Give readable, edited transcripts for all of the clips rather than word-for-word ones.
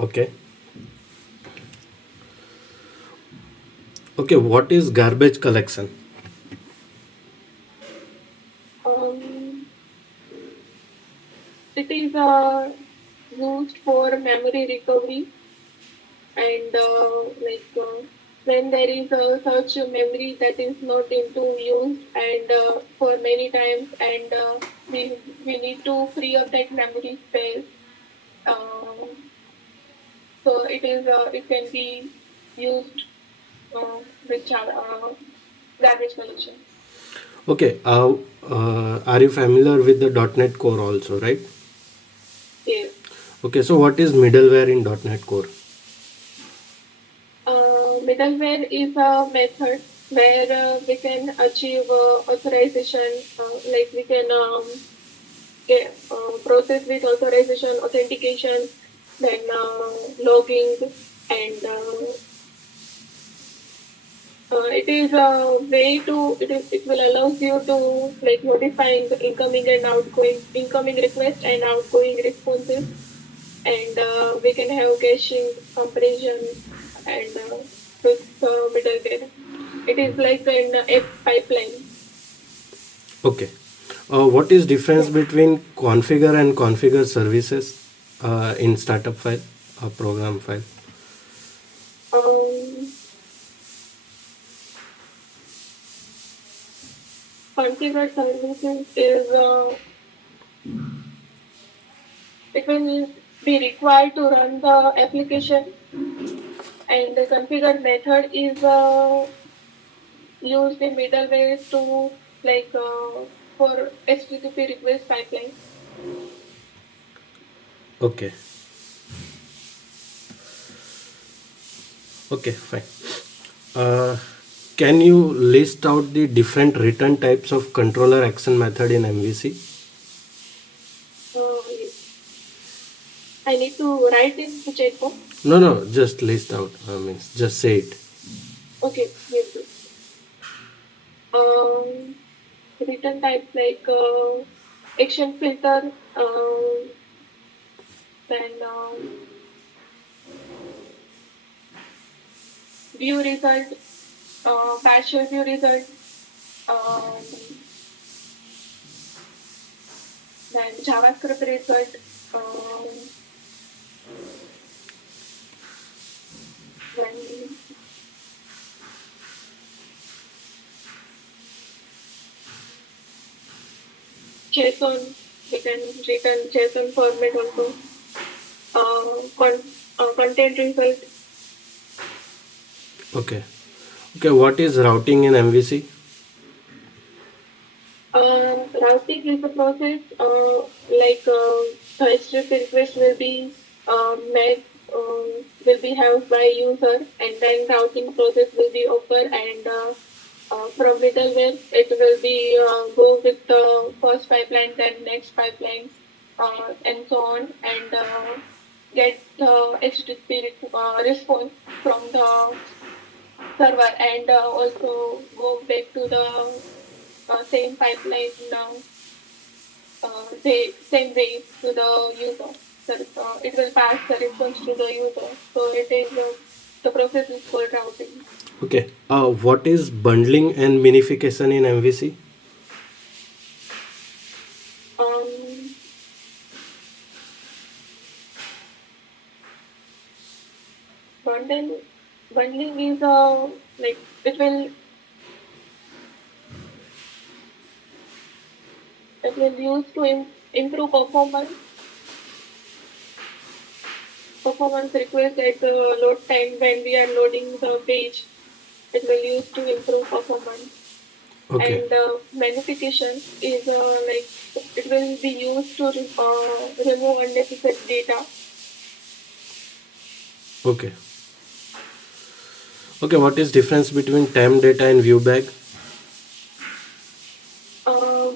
Okay. Okay, what is garbage collection? Um, it is used for memory recovery and when there is such a memory that is not into use and for many times and we need to free up that memory space. Uh, so it can be used uh, with garbage collection. Okay, are you familiar with the .NET Core also, right? Yes. Okay, so what is middleware in .NET Core? Middleware is a method where we can achieve authorization, like we can process with authorization, authentication, then logging, and it is a way to it will allows you to like modifying the incoming request and outgoing responses, and we can have caching, compression, and with middleware. It is like an app pipeline. Okay. What is difference Yeah. between configure and configure services in startup file, program file? Um, Configured services is it will be required to run the application, and the configured method is used in middleware to for HTTP request pipeline. Okay. Okay, fine. Uh, can you list out the different return types of controller action method in MVC? Yes. I need to write in the chat box. No, no, just list out. Means just say it. Okay, yes, yes. Um, Return types like action filter, then view result, partial view result, um, then JavaScript result, um, then JSON, we can return JSON format also, content result. Okay. Okay, what is routing in MVC? Routing is a process the HTTP request will be made will be held by user, and then routing process will be over, and from middleware it will be go with the first pipeline, then next pipeline, and so on, and get the HTTP response from the server, and also go back to the same pipeline same way to the user. It will pass the response to the user. So it is the process is called routing. Okay. What is bundling and minification in MVC? Um, bundle Bundling is like it will use to improve performance request at the load time when we are loading the page. It will use to improve performance. Okay. And magnification is it will be used to remove unnecessary data. Okay. Okay, what is difference between temp data and view bag?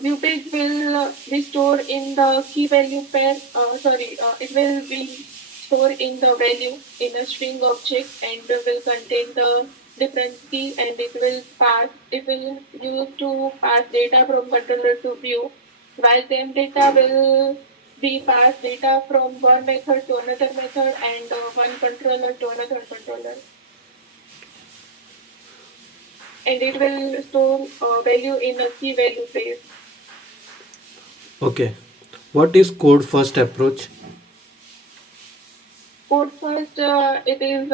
View page will be stored in the key value pair. It will be stored in the value in a string object and will contain the different key, and it will use to pass data from controller to view, while temp data will be pass data from one method to another method, and and it will store value in a key value phrase. Okay. What is code first approach? Code first, it is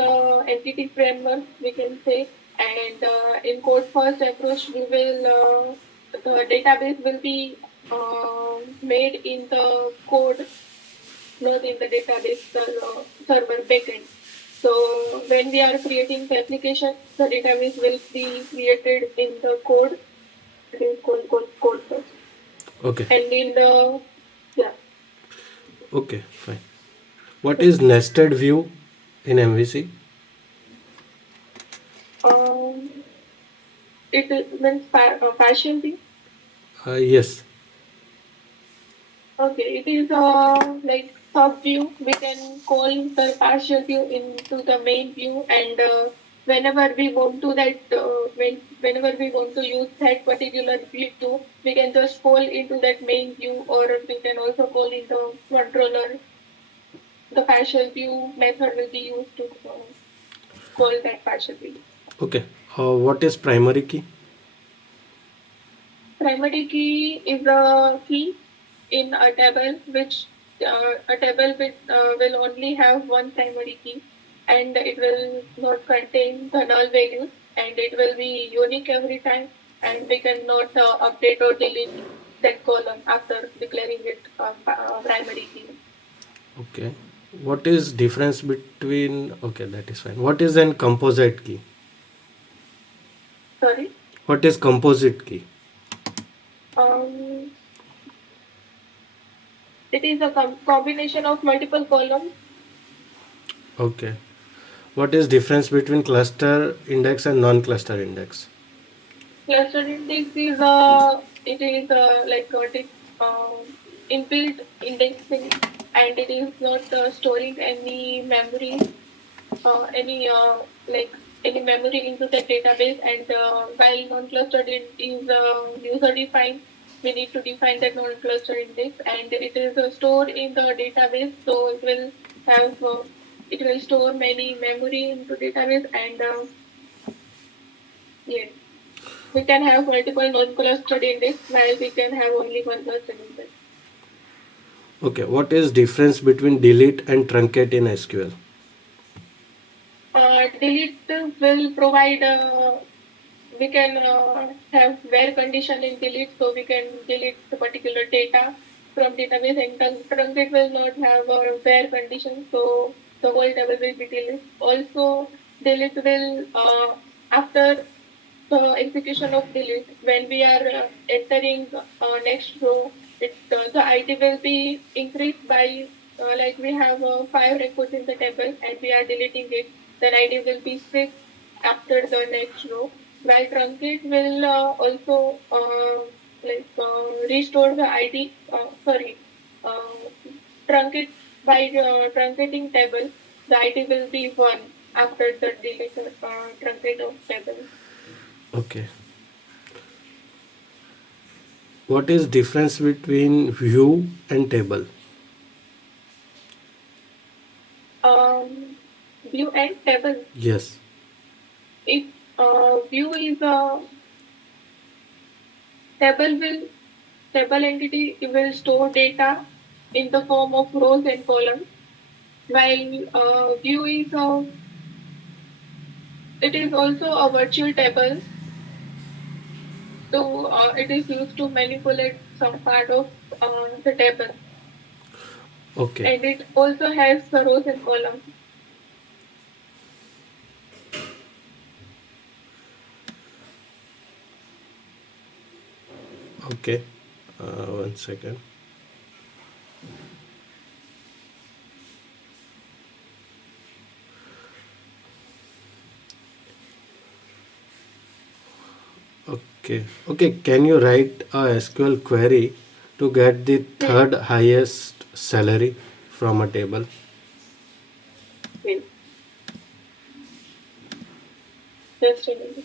entity framework, we can say, and in code first approach, we will the database will be made in the code, not in the database server backend. So when we are creating the application, the database will be created in the code. It is code first, Okay. and in the yeah. Okay, fine. What is nested view in MVC? Um, it means partial thing. Yes. Okay, it is like sub view. We can call the partial view into the main view, and whenever we want to whenever we want to use that particular view, we can just call into that main view, or we can also call in the controller. The partial view method will be used to call that partial view. Okay. What is primary key? Primary key is a key in a table a table which will only have one primary key, and it will not contain the null values, and it will be unique every time, and we cannot update or delete that column after declaring it a primary key. Okay. What is difference between, okay, that is fine. What is an composite key? Sorry. What is composite key? Um, it is a combination of multiple columns. Okay. What is difference between cluster index and non-cluster index? Cluster index is it is inbuilt indexing, and it is not storing any like any memory into the database. And while non-clustered is user defined, we need to define that non-clustered index, and it is stored in the database. So have it will store many memory into database, and yeah. We can have multiple non-clustered index while we can have only one clustered index. Okay. What is difference between delete and truncate in SQL? Delete will provide, we can have where condition in delete, so we can delete the particular data from database, and truncate will not have a where condition, so the whole table will be deleted. Also, delete will, after the execution of delete, when we are entering next row, the ID will be increased by like we have 5 records in the table and we are deleting it, then ID will be 6 after the next row. While truncate will also restore the ID. Uh, truncate by truncating table, the ID will be 1 after the deleted truncate of table. Okay. What is difference between view and table? um, View and table. Yes. If view is a table will table entity, it will store data in the form of rows and columns, while view is it is also a virtual table. So it is used to manipulate some part of the table, Okay. and it also has the rows and columns. Okay. One second. Okay. Okay. Can you write a SQL query to get the Hmm. third highest salary from a table? Wait, just a minute.